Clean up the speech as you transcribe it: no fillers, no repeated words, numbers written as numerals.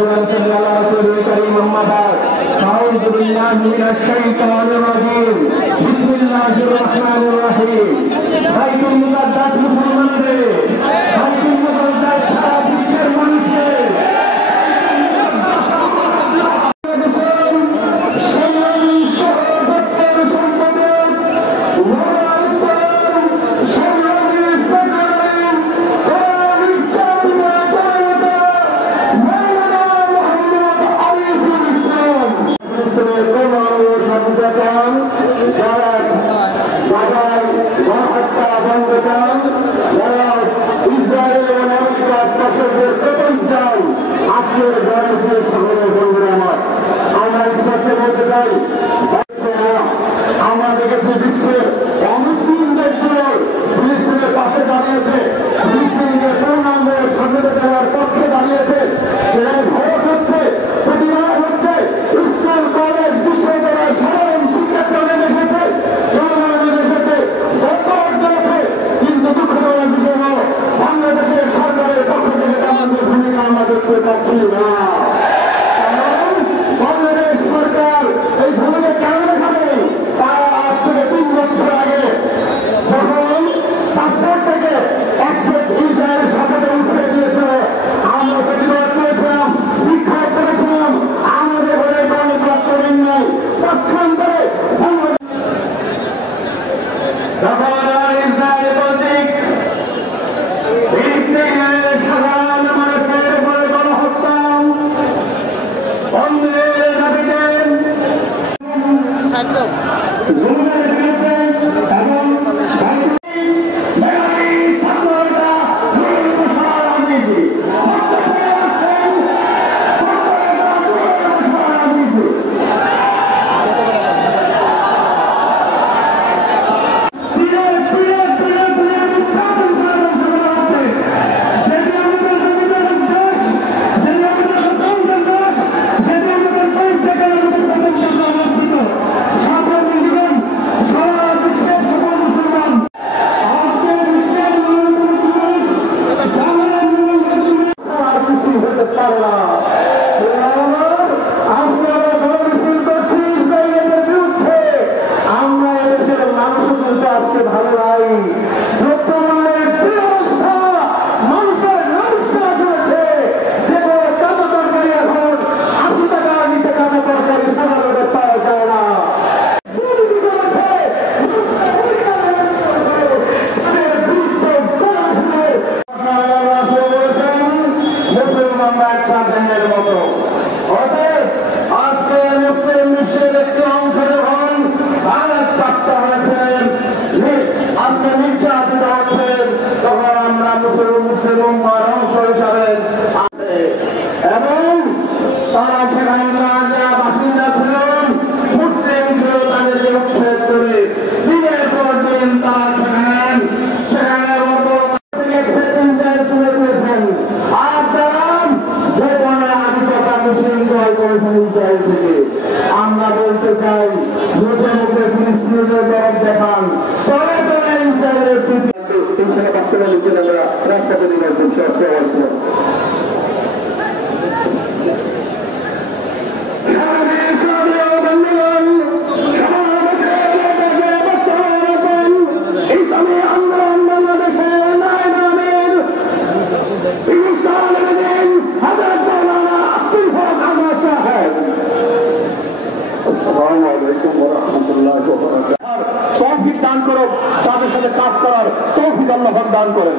صل على رسول الكريم أما بعد أعوذ بالله من الشيطان الرجيم بسم الله الرحمن الرحيم بيت المقدس মুসলমানদের بيت المقدس সারা বিশ্বের মানুষের আমরা দেখেছি বিশ্বের অমুসলিম দেশগুলোর ফিলিস্তিনের পাশে দাঁড়িয়েছে, ফিলিস্তিনকে পূর্ণাঙ্গের স্বাধীনতা দেওয়ার পক্ষে দাঁড়িয়েছে। সেখানে ভোট হচ্ছে, প্রতিবাদ হচ্ছে, স্কুল কলেজ বিশ্ববিদ্যালয় সাধারণ শিক্ষার্থীরা এসেছে, জনগণ এসেছে, গণতন্ত্র, কিন্তু দুঃখজনক বিষয় হল বাংলাদেশের সরকারের পক্ষ থেকে আমাদের ভূমিকা আমরা দেখতে পাচ্ছি না। বাংলাদেশ সরকার এই ভূমিকা কেন দেখাবে? তারা আজ থেকে 3 বছর আগে যখন পাসপোর্ট থেকে পাসপোর্ট ইসরায়েলের সাথে উঠে দিয়েছিল, আমরা প্রতিবাদ করেছিলাম, বিক্ষোভ করেছিলাম, আমাদের ঘরে গণতন্ত্র করেন নাই। পক্ষান্তরে ইসরায়েল কর্তৃক ফিলিস্তিনের সাধারণ মানুষের উপরে গণহত্যা বন্ধের দাবিতে এবং তারা সেখানে বাসিন্দা ছিলেন, মুসলিম ছিল, তাদেরকে উচ্ছেদ করে দিনের পর দিন তারা সেখানে তুলে দিয়েছেন। আর তারা গোপনে আধিপত্য মুসলিম জয় করেছেন ইসরায়েল থেকে। আমরা বলতে চাই, মুখে মুখে ফিলিস্তিনের জবাব দেখান, পরে পরে ইসরায়েলের ইনশাআল্লাহ বাস্তবায়ন করে আমরা রাষ্ট্রপতি নির্বাচন শেষ হওয়ার পর তৌফিক দান করো, তাদের সাথে কাজ করার তৌফিক আল্লাহ দান করেন।